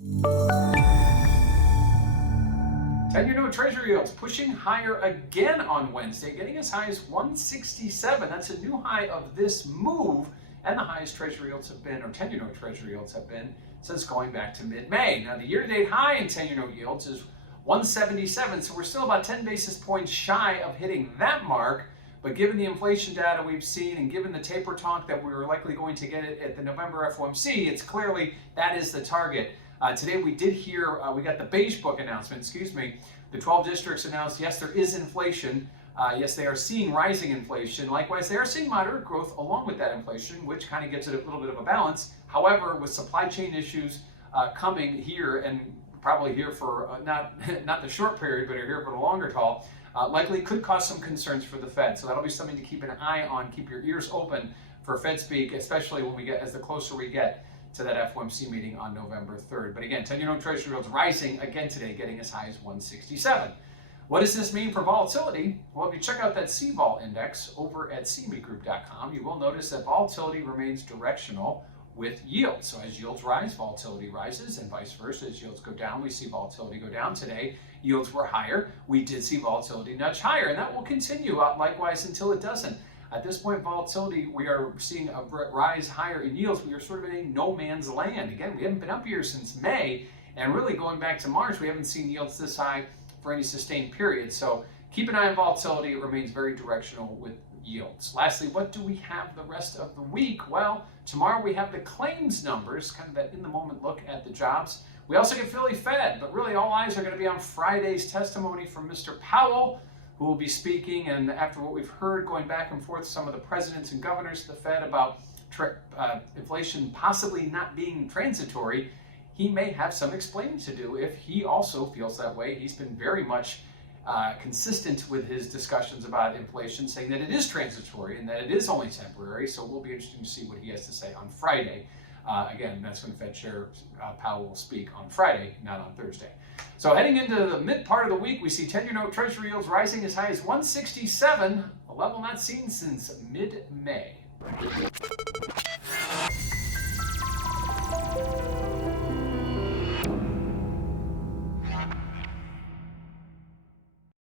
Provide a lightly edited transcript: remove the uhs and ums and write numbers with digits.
10-year note treasury yields pushing higher again on Wednesday, getting as high as 167. That's a new high of this move, and the highest treasury yields have been, or 10-year note treasury yields have been, since going back to mid-May. Now, the year-to-date high in 10-year note yields is 177, so we're still about 10 basis points shy of hitting that mark. But given the inflation data we've seen and given the taper talk that we were likely going to get at the November FOMC, it's clearly that is the target. Today we did hear, we got the Beige Book announcement, The 12 districts announced, yes, there is inflation. Yes, they are seeing rising inflation. Likewise, they are seeing moderate growth along with that inflation, which kind of gives it a little bit of a balance. However, with supply chain issues coming here and probably here for not the short period, but are here for the longer haul, likely could cause some concerns for the Fed. So that'll be something to keep an eye on. Keep your ears open for Fed speak, especially when we get, as the closer we get to that FOMC meeting on November 3rd. But again, 10-year note treasury yields rising again today, getting as high as 167. What does this mean for volatility? Well, if you check out that CVol index over at cmegroup.com, you will notice that volatility remains directional with yields. So as yields rise, volatility rises, and vice versa. As yields go down, we see volatility go down. Today, yields were higher. We did see volatility nudge higher, and that will continue likewise until it doesn't. At this point, volatility, we are seeing a rise higher in yields. We are sort of in a no man's land. Again, we haven't been up here since May, and really going back to March, we haven't seen yields this high for any sustained period. So keep an eye on volatility. It remains very directional with yields. Lastly, what do we have the rest of the week? Well, tomorrow we have the claims numbers, kind of that in-the-moment look at the jobs. We also get Philly Fed, but really all eyes are going to be on Friday's testimony from Mr. Powell, who will be speaking. And after what we've heard going back and forth, some of the presidents and governors of the Fed about inflation possibly not being transitory, he may have some explaining to do if he also feels that way. He's been very much consistent with his discussions about inflation, saying that it is transitory and that it is only temporary. So it will be interesting to see what he has to say on Friday. Again, that's when Fed Chair Powell will speak on Friday, not on Thursday. So heading into the mid part of the week, we see 10-year note treasury yields rising as high as 167, a level not seen since mid-May.